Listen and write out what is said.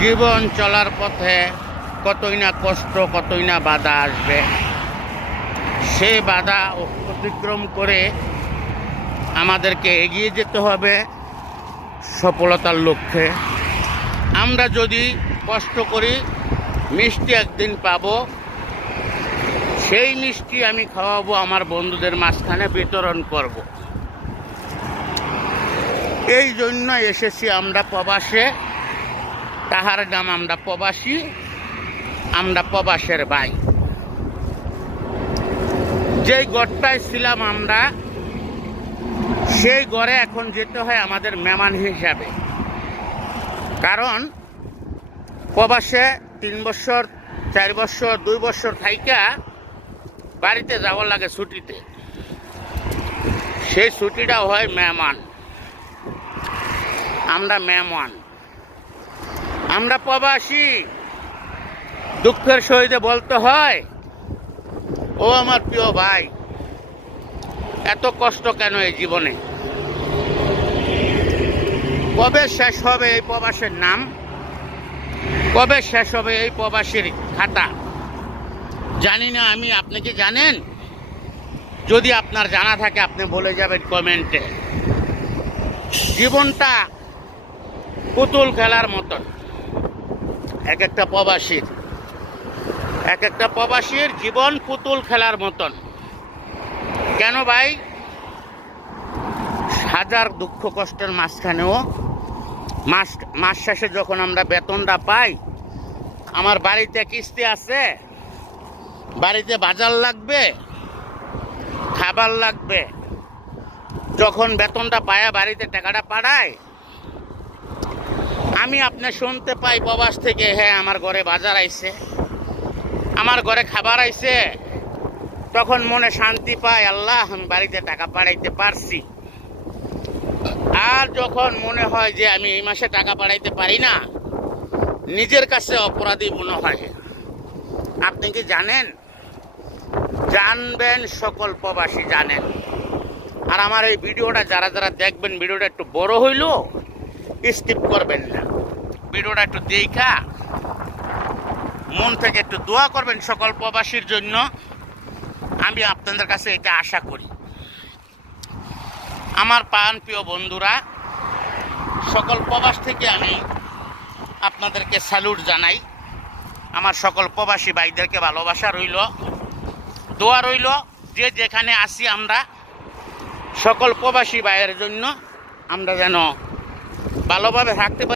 জীবন চলার পথে কতই না কষ্ট, কতই না বাধা আসবে। সেই বাধা অতিক্রম করে আমাদেরকে এগিয়ে যেতে হবে সফলতার লক্ষ্যে। আমরা যদি কষ্ট করি, মিষ্টি একদিন পাবো। সেই মিষ্টি আমি খাওয়াবো, আমার বন্ধুদের মাঝখানে বিতরণ করব। এই জন্য এসেছি আমরা প্রবাসে। তাহার নাম আমরা প্রবাসী, আমরা প্রবাসের ভাই। যেই গড়টায় ছিলাম আমরা, সেই গড়ে এখন যেতে হয় আমাদের মেহমান হিসাবে। কারণ প্রবাসে 3 বছর, 4 বছর, 2 বছর থাইকা বাড়িতে যাওয়া লাগে ছুটিতে। সেই ছুটিটা হয় মেহমান। আমরা মেহমান, আমরা প্রবাসী। দুঃখের সহিতে বলতে হয়, ও আমার প্রিয় ভাই, এত কষ্ট কেন এই জীবনে? কবে শেষ হবে এই প্রবাসের নাম? কবে শেষ হবে এই প্রবাসীর খাতা? জানি না আমি। আপনি কি জানেন? যদি আপনার জানা থাকে আপনি বলে যাবেন কমেন্টে। জীবনটা পুতুল খেলার মতন। এক একটা প্রবাসীর জীবন পুতুল খেলার মতন। কেন ভাই? হাজার দুঃখ কষ্টের মাঝখানেও মাস শেষে যখন আমরা বেতনটা পাই, আমার বাড়িতে কিস্তি আছে, বাড়িতে বাজার লাগবে, খাবার লাগবে। যখন বেতনটা পায় বাড়িতে টাকাটা পাঠায়, আমি আপনি শুনতে পাই প্রবাস থেকে, হ্যাঁ আমার ঘরে বাজার আইছে, আমার ঘরে খাবার আইছে। তখন মনে শান্তি পায়, আল্লাহ আমি বাড়িতে টাকা পাঠাইতে পারছি। আর যখন মনে হয় যে আমি এই মাসে টাকা পাঠাইতে পারি না, নিজের কাছে অপরাধী মনে হয়। আপনি কি জানেন? জানবেন, সকল প্রবাসী জানেন। আর আমার এই ভিডিওটা যারা যারা দেখবেন, ভিডিওটা একটু বড় হইল স্কিপ করবেন না। ভিডিওটা একটু দেখা মন থেকে একটু দোয়া করবেন সকল প্রবাসীর জন্য। আমি আপনাদের কাছে এটা আশা করি। আমার প্রাণ প্রিয় বন্ধুরা, সকল প্রবাস থেকে আমি আপনাদেরকে স্যালুট জানাই। আমার সকল প্রবাসী ভাইদেরকে ভালোবাসা রইল, দোয়া রইল। যে যেখানে আসি আমরা সকল প্রবাসী ভাইয়ের জন্য আমরা যেন ভালোভাবে থাকতে পারি।